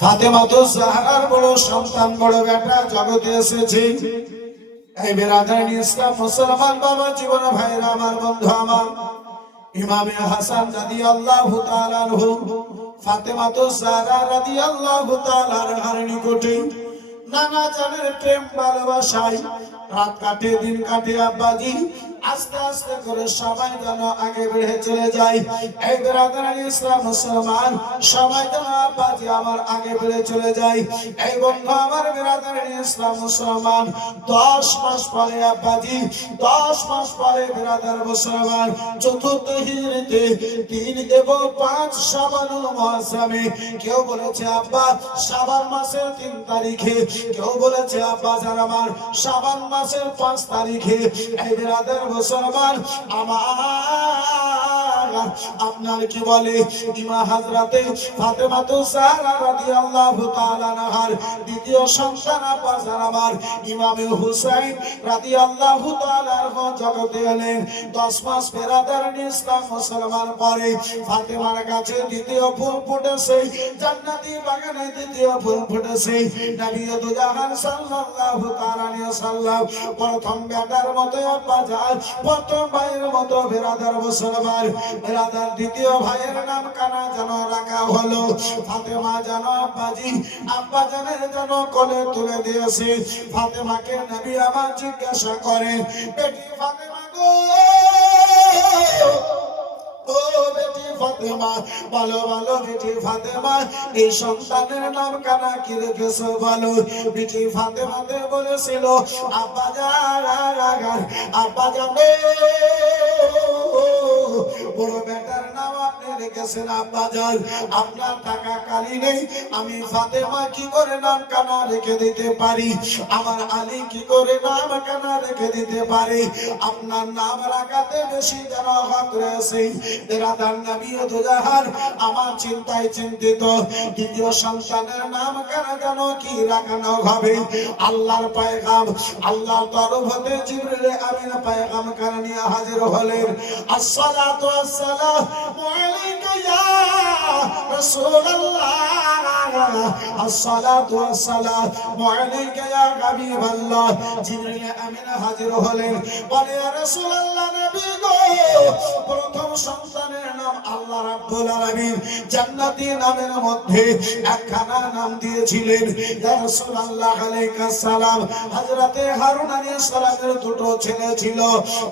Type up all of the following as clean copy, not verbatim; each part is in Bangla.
ফাতেমাতুজ জাহরার বড় সন্তান বড় বেটা জগতে এসেছে। এই বিরাদরান ইসলাম মুসলমান বাবা জীবন ভাইরা আমার বন্ধু আমার ইমামে হাসান রাদিয়াল্লাহু তাআলা আনহু ফাতেমাতুজ জাহরা রাদিয়াল্লাহু তাআলা আনহার নিকটে নানা জানের প্রেম ভালোবাসায় রাত কাটে দিন কাটে আব্বাজি আস্তে আস্তে করে সবাই যেন আগে বেড়ে চলে যায়। এই বিরাদরান ইসলাম মুসলমান সবাই যেন আব্বাজি আমার আগে বেড়ে চলে যায়। এই বন্ধু আমার বিরাদরান ইসলাম মুসলমান 10 মাস পরে আব্বাজি 10 মাস পরে বিরাদর মুসলমান চতুর্থ হিজরিতে 3 এবং 5 শাবানুল মুআজ্জামে কেউ বলেছে আব্বা শাবান মাসের 3 তারিখে, কেউ বলেছে আব্বা যার আমার শাবান মাসের 5 তারিখে। এই বিরাদর মুসলমান আমার আপনার কি বলে ইমা হযরতে ফাতেমাতুজ জাহরা রাদিয়াল্লাহু তাআলা আনহার দ্বিতীয় সন্তান আব্বা যার আমার ইমামে হুসাইন রাদিয়াল্লাহু তাআলা আনহু জগতে এলেন। 10 মাস বিরাদরান ইসলাম মুসলমান পরে ফাতেমার কাছে দ্বিতীয় ফুল ফুটেছে, জান্নাতি বাগানে দ্বিতীয় ফুল ফুটেছে। নবী দু জাহান সাল্লাল্লাহু তাআলা আলাইহি ওয়াসাল্লাম প্রথম বেটার মতো আব্বা যান, প্রথম ভাইয়ের মতো বিরাদর মুসলমান বিরাদর দ্বিতীয় ভাইয়ের নাম কানা যেন রাখা হলো ফাতেমা। যেন আব্বাজি আব্বা জানের যেন কোলে তুলে দিয়েছে। ফাতেমাকে নবী আমার জিজ্ঞাসা করেন, বেটি ফাতেমা গো, ও বেটি ফাতেমা বলো বলো বেটি ফাতেমা এই সন্তানের নাম কানা কি রেখেছো বলো। বেটি ফাতেমাতে বলেছিল আব্বা জান আব্বা জানে বড় বেটার নাম আপনি রেখেছেন আব্বা জান, আপনার টাকা কালি নেই, আমি ফাতেমা কি করে নাম কানা রেখে দিতে পারি, আমার আলী কি করে নাম কানা রেখে দিতে পারি, আপনার নাম রাখাতে বেশি যেন হক রয়েছে। বিরাদর নবী দু জাহান আমার চিন্তায় চিন্তিত দ্বিতীয় সন্তানের নাম কানা যেন কি রাখানো হবে। আল্লাহর পয়গাম আল্লাহর তরফ হতে জিবরিল আমিন পয়গাম কানা নিয়ে হাজির হলেন। আসসালাতু ওয়াসসালামু আলাইকা ইয়া রাসূলুল্লাহ, আসসালাতু ওয়াসসালামু আলাইকা ইয়া হাবিবাল্লাহ। জিবরিল আমিন হাজির হলেন, বলে ইয়া রাসূলুল্লাহ নবী গো প্রথম সন্তানের নাম আল্লাহ রাব্বুল আলামিন জান্নাতি নামের মধ্যে একখানা নাম দিয়েছিলেন। ইয়া রাসূলুল্লাহ আলাইহিস সালাম হযরতে হারুন আলাইহিস সালামের দুটো ছেলে ছিল।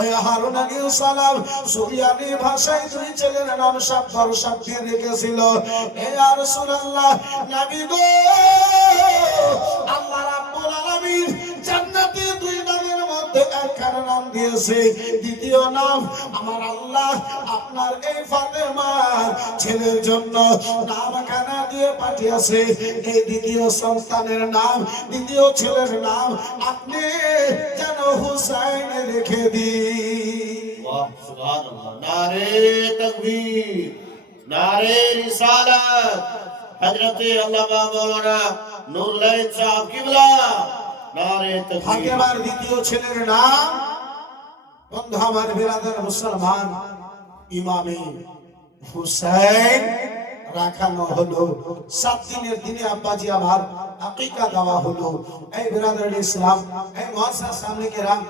ওই হারুন আলাইহিস সালাম সুরিয়ানি ভাষায় দুই ছেলের নাম সাবধান সাবধান রেখেছিল। ইয়া রাসূলুল্লাহ নবী গো আল্লাহ রাব্বুল আলামিন জান্নাতি দুই নামের মধ্যে একখানা নাম দিয়েছে। দ্বিতীয় নাম আমার আল্লাহ আপনার এই ফাতেমার ছেলের জন্য নামখানা দিয়ে পাঠিয়েছে। এই দ্বিতীয় সন্তানের নাম দ্বিতীয় ছেলের নাম আপনি যেন হুসাইন রেখে দিন। वाह सुभान अल्लाह। नारे तकबीर, नारे रिसालत, हजरत अल्लामा मौलाना नूरुल साहब किबला, नारे तकबीर। ফাতেমার দ্বিতীয় ছেলের নাম বন্ধু আমার বিরাদর মুসলমান ইমামে হুসাইন রাখানো হলো। 7 দিনের দিনে আব্বাজি আমার আকিকা দেওয়া হলো। এই বিরাদর ইসলাম এই মুআসসাস সামনে কেরাম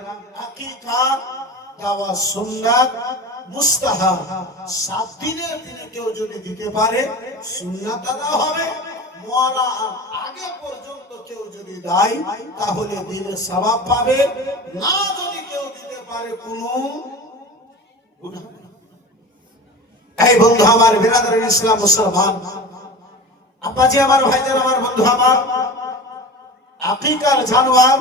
আকিকা দেওয়া সুন্নাত মুস্তাহাব। 7 দিনের দিনে কেউ যদি দিতে পারে সুন্নাত আদা হবে। মরা আগে পর্যন্ত কেউ যদি দেয় তাহলে দিলে সওয়াব পাবে, না যদি কেউ দিতে পারে কোনো গুনাহ। এই বন্ধু আমার বিরাদর ইসলাম মুসলমান আব্বাজি আমার ভাইজান আমার বন্ধু আমার আকিকার জানোয়ার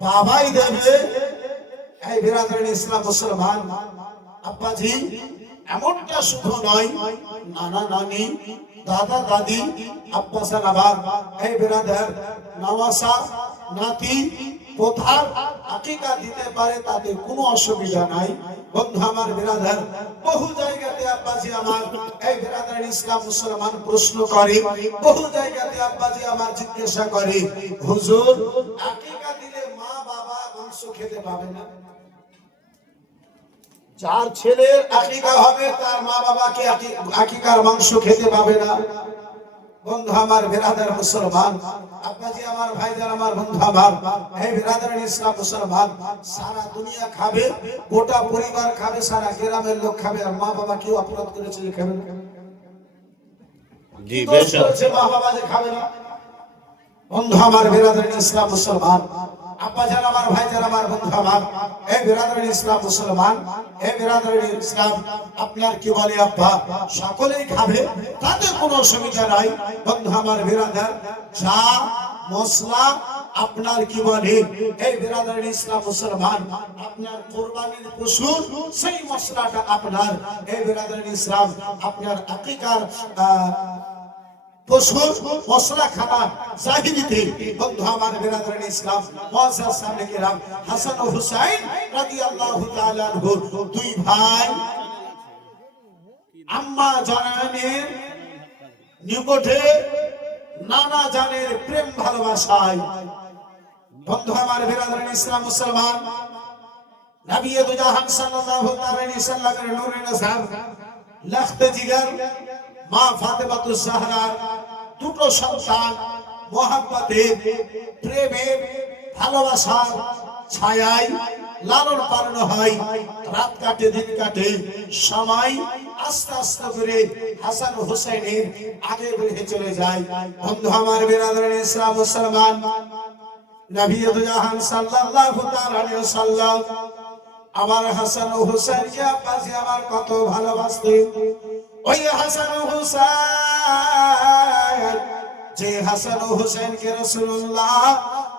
বাবাই দেবে। এই বিরাদর ইসলাম মুসলমান আব্বাজি এমনটা শুধু নয়, নানা নানি দাদা দাদি আব্বাসান আবার এই বিরাদর নওয়াসা নাতি কোথাও আকিকা দিতে পারে তাতে কোনো অসুবিধা নাই। বন্ধু আমার বিরাদর বহু জায়গাতে আব্বাজি আমার এই বিরাদর ইসলাম মুসলমান প্রশ্ন করে, বহু জায়গাতে আব্বাজি আমার জিজ্ঞাসা করে হুজুর আকিকা দিলে মা বাবা মাংস খেতে পাবে না? যার ছেলের আকিকা হবে তার মা বাবাকে আকিকার মাংস খেতে পাবে না। বন্ধু আমার, বিরাদার মুসলমান, আব্বাজি আমার, ভাইজান আমার, বন্ধু আমার, এই বিরাদার ইসলাম মুসলমান, সারা দুনিয়া খাবে, গোটা পরিবার খাবে, সারা গ্রামের লোক খাবে, আর মা বাবা কেউ অপরাধ করেছে যে খাবে না? জি কি দোষ বেশক করেছে মা বাবা যে খাবে না? বন্ধু আমার, বিরাদার ইসলাম মুসলমান, আব্বাজান আমার, ভাইজান আমার, বন্ধু আমার, এই বিরাদার ইসলাম মুসলমান, এই বিরাদার ইসলাম, আপনার কি বলে আব্বা, সকলেই খাবে, তাতে কোনো অসুবিধা নাই। বন্ধু আমার, বিরাদার চা মশলা আপনার কি বলে, এই বিরাদার ইসলাম মুসলমান, আপনার কুরবানির পশু সেই মশলাটা আপনার, এই বিরাদার ইসলাম, আপনার আকিকার পশুর মশলা খানা জাহিরিতে। বন্ধু আমার, বিরাদার ইসলাম, মুআজ্জাজ সামনে কিরাম, হাসান ও হুসাইন রাদিয়াল্লাহু তাআলা আনহু দুই ভাই আম্মা জানের নিকটে নানা জানের প্রেম ভালোবাসায়। বন্ধু আমার, বিরাদার ইসলাম মুসলমান, নবী দু জাহান সাল্লাল্লাহু আলাইহি ওয়াসাল্লামের নূরে নজর, লখত জিগর মা ফাতেমাতুজ জাহরা দুটো সন্তান মোহাব্বতে, প্রেমে, ভালোবাসার ছায়ায় লালন পালন হয়। রাত কাটে, দিন কাটে, সময় আস্তে আস্তে করে হাসান হুসাইনের আগে বেড়ে চলে যায়। বন্ধু আমার, বিরাদার ইসলাম মুসলমান, নবী দু জাহান সাল্লাল্লাহু আলাইহি ওয়াসাল্লাম আমার হাসান ও হুসাইনকে আব্বাজি আমার কত ভালোবাসতেন। ওই হাসান ও হুসাইন, যে হাসান ও হুসাইনকে রাসূলুল্লাহ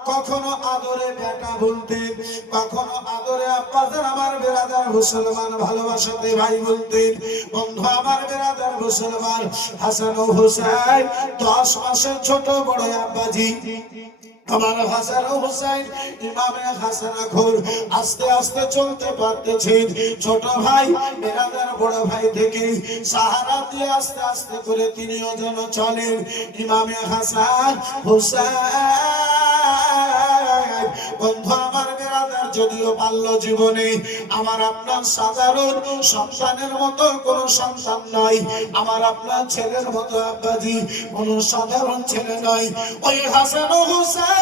কখনো আদরে বেটা বলতেন, কখনো আদরে আব্বাজান আমার, বিরাদার মুসলমান, ভালোবাসাতে ভাই বলতেন। বন্ধু আমার, বিরাদার মুসলমান, হাসান ও হুসাইন 10 মাসের ছোট বড় আব্বাজি আমার হাসান ও হুসাইন ইমামে হাসান এখন আস্তে আস্তে চলতে পারতেছেন। ছোট ভাই বিরাদার বড় ভাই থেকে সাহারা দিয়ে আস্তে আস্তে করে তিনিও যেন চলেন। ইমামে হাসান হুসাইন, বন্ধু আমার, বিরাদার যদিও বাল্য জীবনে আমার আপনার সাধারণ সন্তানের মতো কোন সন্তান নাই, আমার আপনার ছেলের মতো আব্বাজি কোন সাধারণ ছেলে নয়। ওই হাসান ও হুসাইন,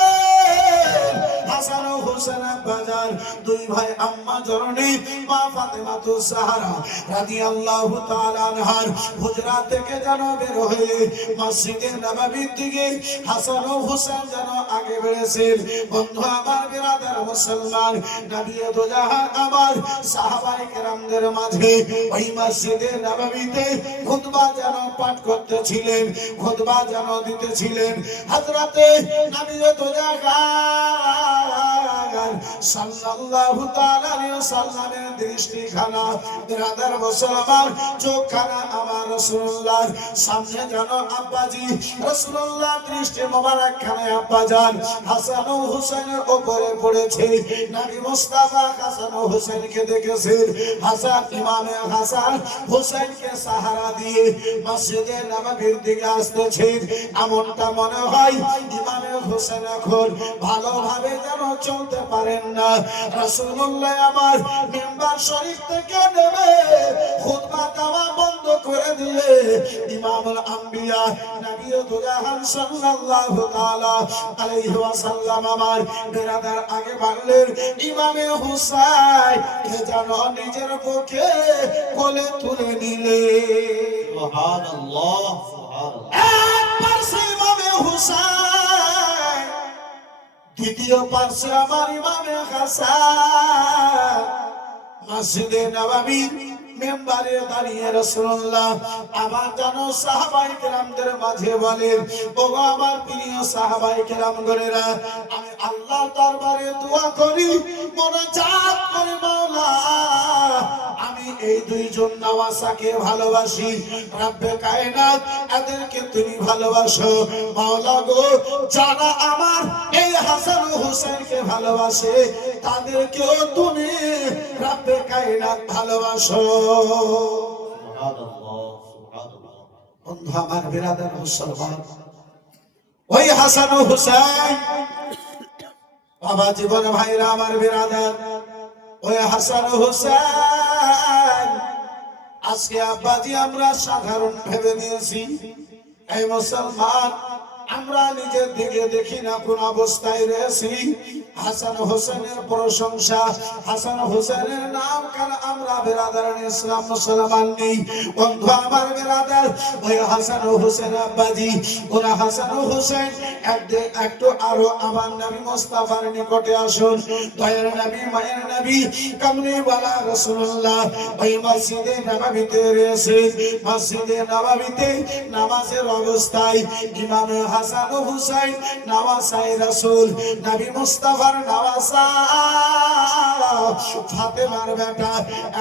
হাসান ও হুসাইন আব্বাজান দুই ভাই আম্মা জননী মা ফাতেমাতুজ জাহরা রাদিয়াল্লাহু তাআলা আনহার হুজরা থেকে যেন বের হয়ে মসজিদে নববীর দিকে হাসান ও হুসাইন যেন আগে বেড়েছেন। বন্ধু আমার, বিরাদার মুসলমান, নবী দু জাহান আমার সাহাবায়ে কেরামদের মাঝে ওই মসজিদে নববীতে খুতবা যেন পাঠ করতেছিলেন, খুতবা যেন দিতেছিলেন। হযরতে নবী দু জাহান সাল্লাল্লাহু তাআলা আলাইহি ওয়াসাল্লামের দৃষ্টিখানা, বিরাদার মুসলমান, চোখখানা আমার রাসূলুল্লাহর সামনে যেন আব্বাজি রাসূলুল্লাহ দৃষ্টি মোবারক খানে আব্বাজান হাসান ও হুসাইনের উপরে পড়েছে। নবী মুস্তাফা হাসান ও হুসাইনকে দেখেছেন। হাসান, ইমামে হাসান হুসাইনকে সাহারা দিয়ে মসজিদে নববীর দিকে আসতেছেন। এমনটা মনে হয় ইমামে হুসাইন এখন ভালোভাবে যেন চলতে পারেন না। রাসূলুল্লাহ আমার মিম্বার শরীফ থেকে নেমে খুতবা দেওয়া বন্ধ করে দিলে ইমামুল আম্বিয়া নবী দু জাহান সাল্লাল্লাহু তাআলা আলাইহি ওয়াসাল্লাম আমার বিরাদার আগে বাড়লেন। ইমামে হুসাইন কে যেন নিজের বুকে কোলে তুলে নিলে। সুবহানাল্লাহ, সুবহানাল্লাহ। একবার সে ইমামে হুসাইন, দ্বিতীয় পার্শ্বে আমার ইমামে হাসান মসজিদে নববীর মেম্বারে দাঁড়িয়ে রাসূলুল্লাহ আমার জানো সাহাবায়ে কেরামদের মাঝে বলেন, ওগো আমার প্রিয় সাহাবায়ে কেরামগণেরা, আমি আল্লাহর দরবারে দোয়া করি, মুনাজাত করি, মাওলা আমি এই দুইজন নওয়াসাকে ভালোবাসি, রব্বে কায়নাত এদেরকে তুমি ভালোবাসো। মাওলা গো, যারা আমার এই হাসান ও হুসাইনকে ভালোবাসে তাদেরকেও তুমি রব্বে কায়নাত ভালোবাসো। সুবহানাল্লাহ, সুবহানাল্লাহ। বন্ধু আমার, বিরাদার মুসলমান, ওই হাসান ও হুসাইন বাবা জীবন ভাইরা আমার বিরাদার, ওই হাসান ও হুসাইন নাই। আজকে আব্বাজি আমরা সাধারণ ভেবে নিয়েছি। এই মুসলমান, আমরা নিজের দিকে দেখি না কোন অবস্থায় রয়েছি। হাসান হোসেনের প্রশংসা, হাসান হোসেনের নাম কেন আমরা বেরাদার ইসলাম মুসলমান নেই? বন্ধু আমার বেরাদার, ওই হাসান হোসেন আব্বাজি, ওরা হাসান হোসেন একটু আরো আমার নবী মুস্তাফার নিকটে আসুন। দয়ার নবী, মায়ের নবী, কামলিওয়ালা রাসূলুল্লাহ ওই মসজিদে নববীতে রয়েছে। মসজিদে নববীতে নামাজের অবস্থায় ইমাম হাসান হুসাইন নওয়াসায়ে রাসূল নবী মুস্তাফার নওয়াসা ফাতেমার বেটা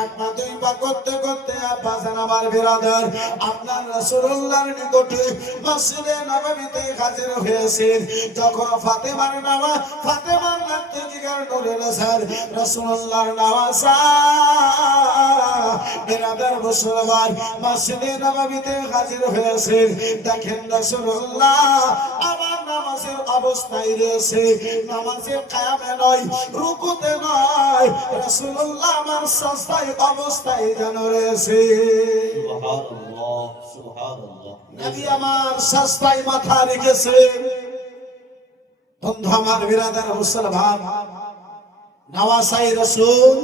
এক পা দুই পা করতে করতে আব্বাজান আমার বিরাদার আপনার রাসূলুল্লাহর নিকটে মসজিদে নববীতে হাজির হয়েছেন। যখন ফাতেমার লাগতে জিগার করে স্যার রাসূলুল্লাহর নওয়াসা বিরাদার মুসলমান মসজিদে নববীতে হাজির হয়েছেন। দেখেন রাসূলুল্লাহ আমার নামাজের অবস্থায় রয়েছে, নামাজের কায়ামে নয়, রুকুতে নয়, রাসূলুল্লাহ আমার সাজদায় অবস্থায় যেন রয়েছে। সুবহানাল্লাহ, সুবহানাল্লাহ। নবী আমার সাজদায় মাথা রেখেছে। বন্ধু আমার বিরাদার মুসলমান, নওয়াসায়ে রাসূল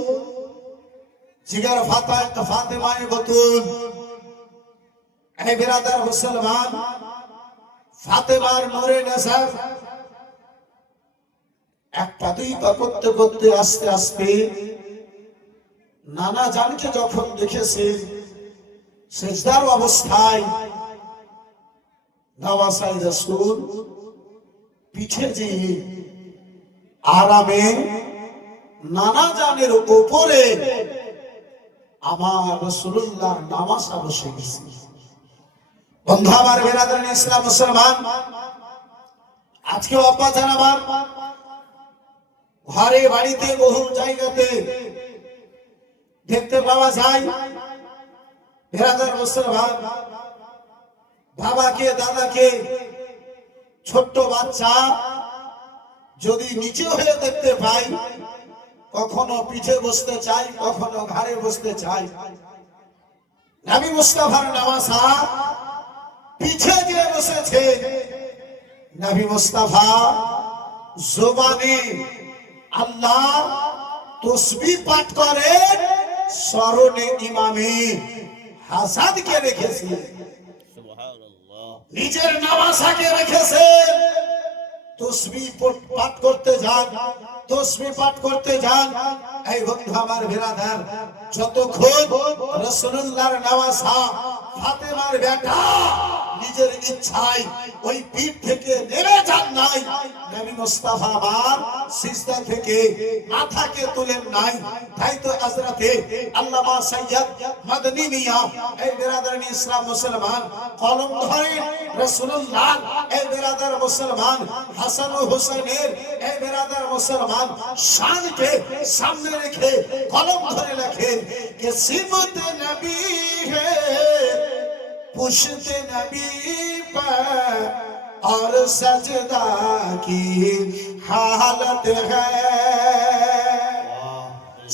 জিগার ফাতেমায়ে বতুল, এই বিরাদার মুসলমান ফাতেমার নূরে নেসার একটা দুই পা করতে করতে আস্তে আস্তে নানা জানকে যখন দেখেছে সিজদার অবস্থায়, নওয়াসায়ে রাসূল পিঠে যে আরামে নানা জানের উপরে আমার রাসূলুল্লাহ নামাজ বসে গেছে। বন্ধু আমার বিরাদরান ইসলাম মুসলমান, আজকে আব্বাজান আমার ঘরে বাড়িতে বহু জায়গাতে দেখতে পাওয়া যায় বিরাদরান মুসলমান বাবাকে দাদাকে ছোট্ট বাচ্চা যদি নিচে হয়ে দেখতে পাই, কখনো পিঠে বসতে চাই, কখনো ঘাড়ে বসতে চাই। নবী মুস্তাফার নওয়াসা পিঠে দিয়ে বসেছে। নবী মুস্তাফা জবানে আল্লাহ তসবিহ পাঠ করে, স্মরণে ইমামে হাসানকে রেখেছে, সুবহানাল্লাহ। নিজের নওয়াসাকে রেখেছে। তসবিহ পাঠ করতে যান, তসবিহ পাঠ করতে যান। এই বন্ধু আমার বিরাদার, যতক্ষণ রাসূলুল্লাহর নওয়াসা ফাতেমার বেটা নিজের ইচ্ছায় ওই পীঠ থেকে নেমে যান নাই, নবী মুস্তাফা আমার সিজদা থেকে মাথাকে তুলেন নাই। তাই তো হযরতে আল্লামা সৈয়দ মদনী মিয়া এই বিরাদরান ইসলাম মুসলমান কলম ধরে রাসূলুল্লাহ, এই বিরাদার মুসলমান হাসান ও হুসাইনের, এই বিরাদার মুসলমান শানকে সামনে রেখে কলম ধরে লেখেন कि सिमत नबी है पुश्त नबी पर और सजदा की हालत है।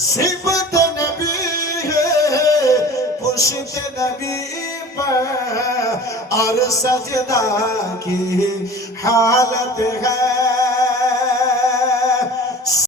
सिमत नबी है पुश्त नबी पर और सजदा की हालत है।